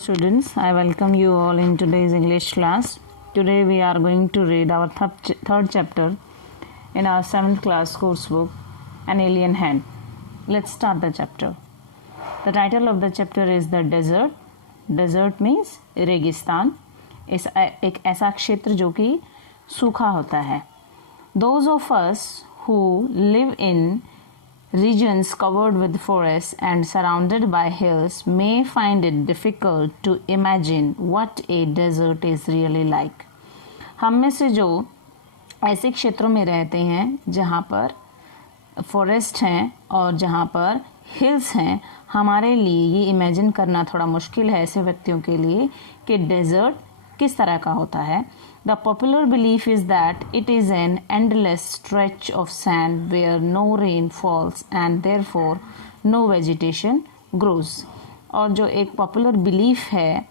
Students, I welcome you all in today's English class. Today we are going to read our third chapter in our 7th class course book, An Alien Hand. Let's start the chapter. The title of the chapter is The Desert. Desert means रेगिस्तान. एक ऐसा क्षेत्र जो कि सूखा होता है. Those of us who live in regions covered with forests and surrounded by hills may find it difficult to imagine what a desert is really like. हम में से जो ऐसे क्षेत्रों में रहते हैं जहाँ पर फॉरेस्ट हैं और जहाँ पर हिल्स हैं, हमारे लिए ये इमेजिन करना थोड़ा मुश्किल है ऐसे व्यक्तियों के लिए कि डेजर्ट किस तरह का होता है. The popular belief is that it is an endless stretch of sand where no rain falls and therefore no vegetation grows. और जो एक पॉपुलर बिलीफ है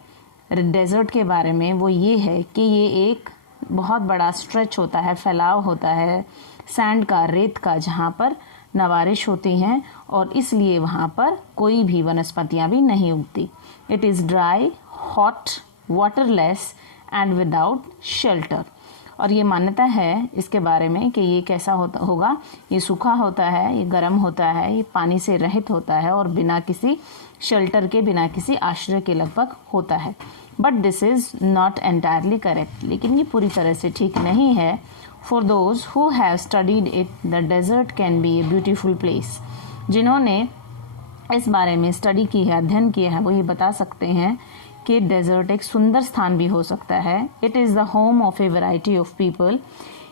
डेजर्ट के बारे में वो ये है कि ये एक बहुत बड़ा स्ट्रेच होता है, फैलाव होता है सैंड का, रेत का, जहाँ पर नवारिश होती हैं और इसलिए वहाँ पर कोई भी वनस्पतियाँ भी नहीं उगती. It is dry, hot, waterless and without shelter. और ये मान्यता है इसके बारे में कि ये कैसा होगा. ये सूखा होता है, ये गर्म होता है, ये पानी से रहित होता है और बिना किसी शेल्टर के, बिना किसी आश्रय के लगभग होता है. But this is not entirely correct. लेकिन ये पूरी तरह से ठीक नहीं है. For those who have studied it, the desert can be a beautiful place. जिन्होंने इस बारे में स्टडी की है, अध्ययन किया है, वो ये बता सकते हैं कि डेजर्ट एक सुंदर स्थान भी हो सकता है. It is the home of a variety of people.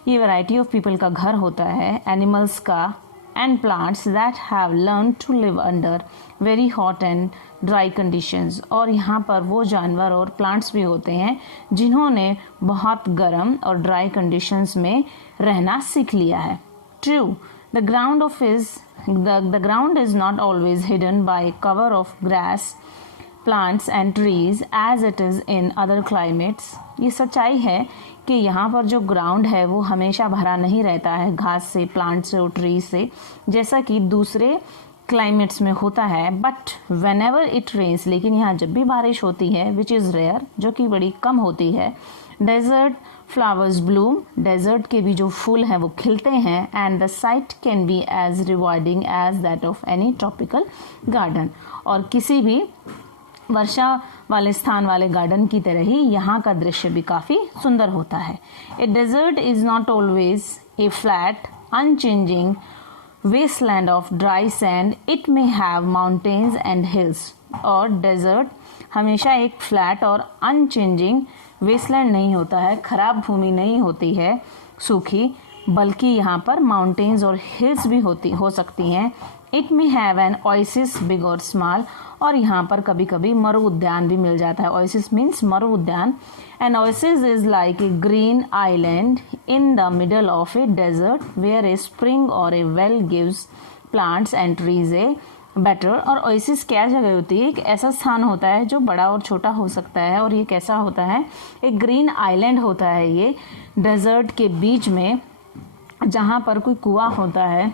ये वैरायटी ऑफ पीपल का घर होता है, एनिमल्स का, and plants that have learn to live under very hot and dry conditions. और यहाँ पर वो जानवर और प्लांट्स भी होते हैं जिन्होंने बहुत गर्म और ड्राई कंडीशंस में रहना सीख लिया है. True, the ground is not always hidden bye cover of grass, plants and trees as it is in other climates. ये सच्चाई है कि यहाँ पर जो ग्राउंड है वो हमेशा भरा नहीं रहता है घास से, प्लांट से और ट्री से, जैसा कि दूसरे क्लाइमेट्स में होता है. But whenever it rains, लेकिन यहाँ जब भी बारिश होती है, विच इज़ रेयर, जो कि बड़ी कम होती है, डेजर्ट फ्लावर्स ब्लूम. डेजर्ट के भी जो फूल हैं वो खिलते हैं. And the sight can be as rewarding as that of any tropical garden. और किसी भी वर्षा वाले स्थान वाले गार्डन की तरह ही यहाँ का दृश्य भी काफ़ी सुंदर होता है. A desert is not always a flat unchanging wasteland of dry sand. It may have mountains and hills. और डेजर्ट हमेशा एक फ्लैट और अनचेंजिंग वेस्टलैंड नहीं होता है, खराब भूमि नहीं होती है सूखी, बल्कि यहाँ पर माउंटेन्स और हिल्स भी हो सकती हैं. It may have an oasis big और स्मॉल. और यहाँ पर कभी कभी मरु उद्यान भी मिल जाता है. ओएसिस मीन्स मरु उद्यान. An oasis is like a green island in the middle of a desert where a spring or a well gives plants and trees a better. और ओएसिस क्या जगह होती है? एक ऐसा स्थान होता है जो बड़ा और छोटा हो सकता है. और ये कैसा होता है? एक ग्रीन आइलैंड होता है ये डेजर्ट के बीच में, जहाँ पर कोई कुआं होता है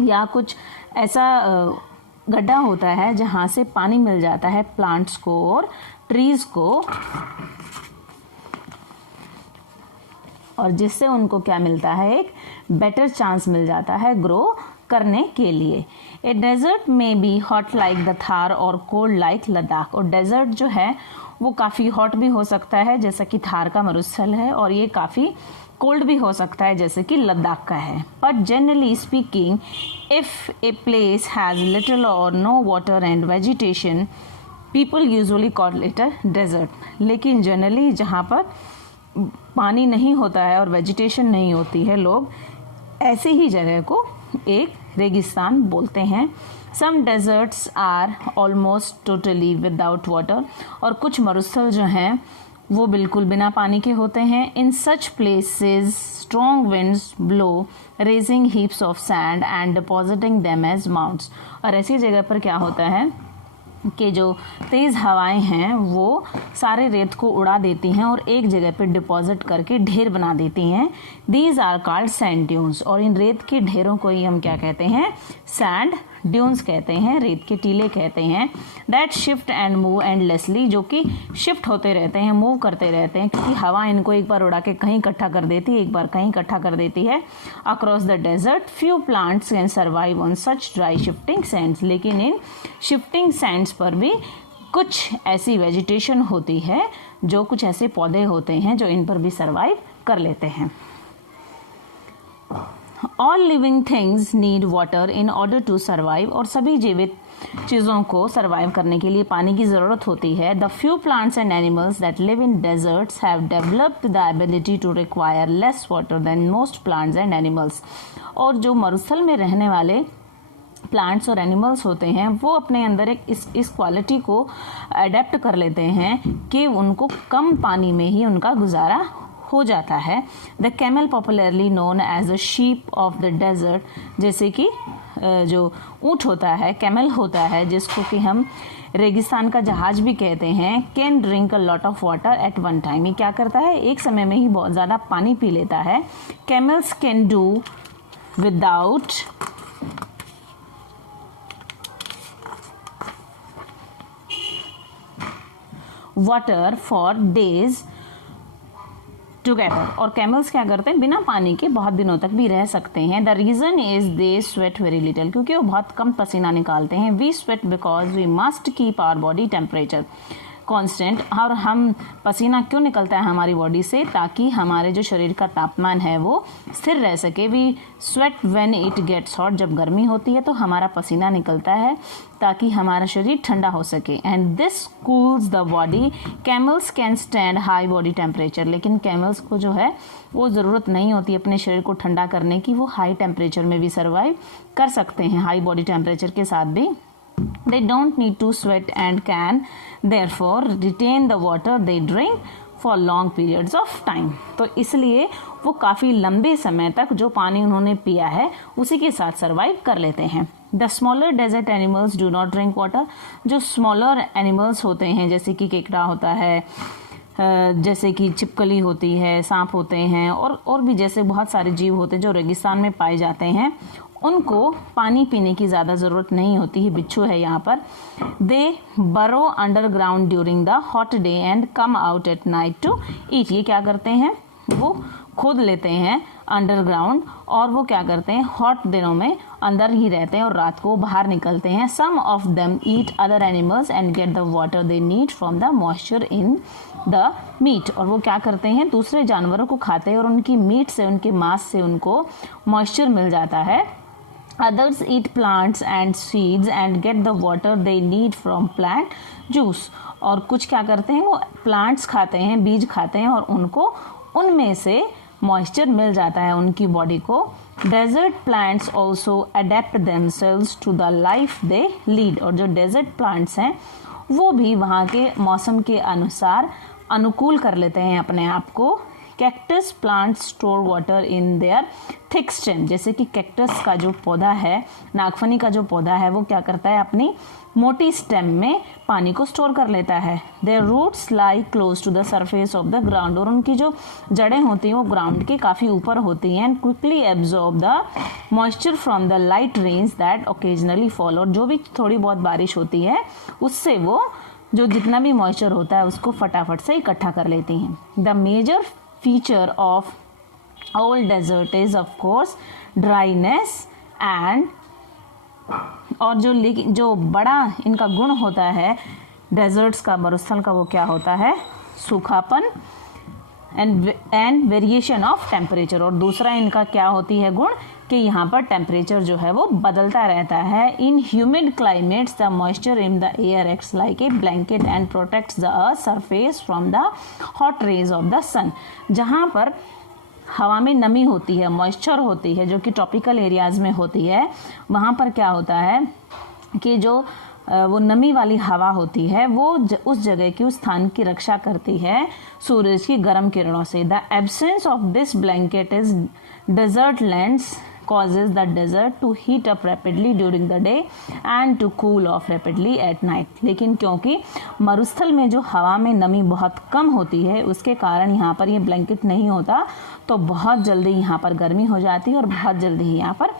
या कुछ ऐसा गड्ढा होता है जहाँ से पानी मिल जाता है प्लांट्स को और ट्रीज को, और जिससे उनको क्या मिलता है? एक बेटर चांस मिल जाता है ग्रो करने के लिए. ए डेजर्ट में be hot like the Thar और कोल्ड लाइक लद्दाख. और डेजर्ट जो है वो काफ़ी हॉट भी हो सकता है जैसा कि थार का मरुस्थल है, और ये काफ़ी कोल्ड भी हो सकता है जैसे कि लद्दाख का है. But generally speaking, if a place has little or no water and vegetation, people usually call it a desert. लेकिन जनरली जहाँ पर पानी नहीं होता है और वेजिटेशन नहीं होती है, लोग ऐसी ही जगह को एक रेगिस्तान बोलते हैं. Some deserts are almost totally without water. और कुछ मरुस्थल जो हैं वो बिल्कुल बिना पानी के होते हैं. In such places strong winds blow raising heaps of sand and depositing them as mounds. और ऐसी जगह पर क्या होता है कि जो तेज़ हवाएं हैं वो सारे रेत को उड़ा देती हैं और एक जगह पर डिपॉजिट करके ढेर बना देती हैं. These are called sand dunes. और इन रेत के ढेरों को ही हम क्या कहते हैं? सैंड ड्यून्स कहते हैं, रेत के टीले कहते हैं, that shift and move endlessly, जो कि शिफ्ट होते रहते हैं, मूव करते रहते हैं, क्योंकि हवा इनको एक बार उड़ा के कहीं इकट्ठा कर देती है, एक बार कहीं इकट्ठा कर देती है। Across the desert few plants can survive on such dry shifting sands, लेकिन इन शिफ्टिंग सैंड्स पर भी कुछ ऐसी वेजिटेशन होती है, जो कुछ ऐसे पौधे होते हैं जो इन पर भी सर्वाइव कर लेते हैं। All living things need water in order to survive, और सभी जीवित चीज़ों को सर्वाइव करने के लिए पानी की ज़रूरत होती है। The few plants and animals that live in deserts have developed the ability to require less water than most plants and animals, और जो मरुस्थल में रहने वाले प्लांट्स और एनिमल्स होते हैं वो अपने अंदर एक इस क्वालिटी को अडेप्ट कर लेते हैं कि उनको कम पानी में ही उनका गुजारा हो जाता है। The camel popularly known as a ship of the desert, जैसे कि जो ऊँट होता है, कैमल होता है, जिसको कि हम रेगिस्तान का जहाज भी कहते हैं, can drink a lot of water at one time. ये क्या करता है, एक समय में ही बहुत ज़्यादा पानी पी लेता है। Camels can do without water for days together, और कैमल्स क्या करते हैं, बिना पानी के बहुत दिनों तक भी रह सकते हैं। The reason is they sweat very little, क्योंकि वो बहुत कम पसीना निकालते हैं। We sweat because we must keep our body temperature constant, और हम पसीना क्यों निकलता है हमारी बॉडी से, ताकि हमारे जो शरीर का तापमान है वो स्थिर रह सके। We sweat when it gets hot, जब गर्मी होती है तो हमारा पसीना निकलता है ताकि हमारा शरीर ठंडा हो सके। And this cools the body. Camels can stand high body temperature, लेकिन कैमल्स को जो है वो ज़रूरत नहीं होती अपने शरीर को ठंडा करने की, वो हाई टेम्परेचर में भी सर्वाइव कर सकते हैं, हाई बॉडी टेम्परेचर के साथ भी। They don't need to sweat and can therefore retain the water they drink for long periods of time. तो इसलिए वो काफ़ी लंबे समय तक जो पानी उन्होंने पिया है उसी के साथ सर्वाइव कर लेते हैं। The smaller desert animals do not drink water. जो smaller animals होते हैं, जैसे कि केकड़ा होता है, जैसे कि छिपकली होती है, सांप होते हैं, और भी जैसे बहुत सारे जीव होते हैं जो रेगिस्तान में पाए जाते हैं, उनको पानी पीने की ज़्यादा ज़रूरत नहीं होती है। बिच्छू है यहाँ पर। They burrow underground during the hot day and come out at night to eat. ये क्या करते हैं, वो खोद लेते हैं अंडरग्राउंड, और वो क्या करते हैं, हॉट दिनों में अंदर ही रहते हैं और रात को बाहर निकलते हैं। Some of them eat other animals and get the water they need from the moisture in the meat. और वो क्या करते हैं, दूसरे जानवरों को खाते हैं और उनकी मीट से, उनके मांस से उनको मॉइस्चर मिल जाता है। Others eat plants and seeds and get the water they need from plant juice. और कुछ क्या करते हैं, वो प्लांट्स खाते हैं, बीज खाते हैं, और उनको उनमें से मॉइस्चर मिल जाता है उनकी बॉडी को। Desert plants also adapt themselves to the life they lead. और जो डेजर्ट प्लांट्स हैं वो भी वहाँ के मौसम के अनुसार अनुकूल कर लेते हैं अपने आप को। Cactus plants store water in their thick stem. जैसे कि कैक्टस का जो पौधा है, नागफनी का जो पौधा है, वो क्या करता है, अपनी मोटी स्टेम में पानी को स्टोर कर लेता है। Their roots lie close to the surface of the ground. और उनकी जो जड़ें होती हैं वो ग्राउंड के काफ़ी ऊपर होती हैं। And quickly absorb the moisture from the light rains that occasionally fall. और जो भी थोड़ी बहुत बारिश होती है उससे वो जो जितना भी मॉइस्चर होता है उसको फटाफट से इकट्ठा कर लेती हैं। The major feature of all desert is of course dryness and, और जो बड़ा इनका गुण होता है डेजर्ट्स का, मरुस्थल का, वो क्या होता है, सूखापन एंड वेरिएशन ऑफ टेम्परेचर। और दूसरा इनका क्या होती है गुण, कि यहाँ पर टेम्परेचर जो है वो बदलता रहता है। In humid climates the moisture in the air acts like a blanket and protects the earth surface from the hot rays of the sun. जहाँ पर हवा में नमी होती है, मॉइस्चर होती है, जो कि ट्रॉपिकल एरियाज में होती है, वहाँ पर क्या होता है कि जो वो नमी वाली हवा होती है वो उस जगह की, उस स्थान की रक्षा करती है सूरज की गर्म किरणों से। The absence of this blanket is desert lands causes the desert to heat up rapidly during the day and to cool off rapidly at night। लेकिन क्योंकि मरुस्थल में जो हवा में नमी बहुत कम होती है उसके कारण यहाँ पर ये ब्लैंकेट नहीं होता, तो बहुत जल्दी यहाँ पर गर्मी हो जाती है और बहुत जल्दी ही यहाँ पर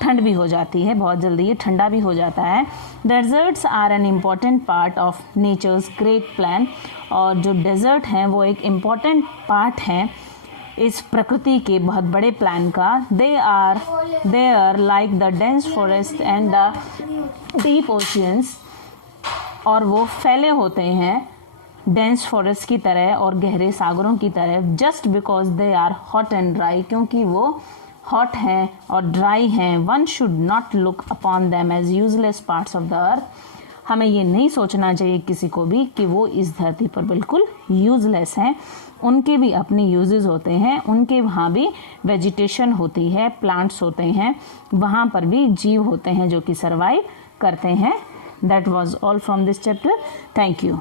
ठंड भी हो जाती है, बहुत जल्दी ये ठंडा भी हो जाता है। Deserts are an important part of nature's great plan, और जो डेजर्ट हैं वो एक इम्पॉर्टेंट पार्ट हैं इस प्रकृति के बहुत बड़े प्लान का। They are like the dense forest and the deep oceans, और वो फैले होते हैं डेंस फॉरेस्ट की तरह और गहरे सागरों की तरह। Just because they are hot and dry, क्योंकि वो हॉट हैं और ड्राई हैं। One should not look upon them as useless parts of the earth. हमें ये नहीं सोचना चाहिए किसी को भी कि वो इस धरती पर बिल्कुल यूजलेस हैं। उनके भी अपने यूजेस होते हैं, उनके वहाँ भी वेजिटेशन होती है, प्लांट्स होते हैं, वहाँ पर भी जीव होते हैं जो कि सर्वाइव करते हैं। That was all from this chapter. Thank you.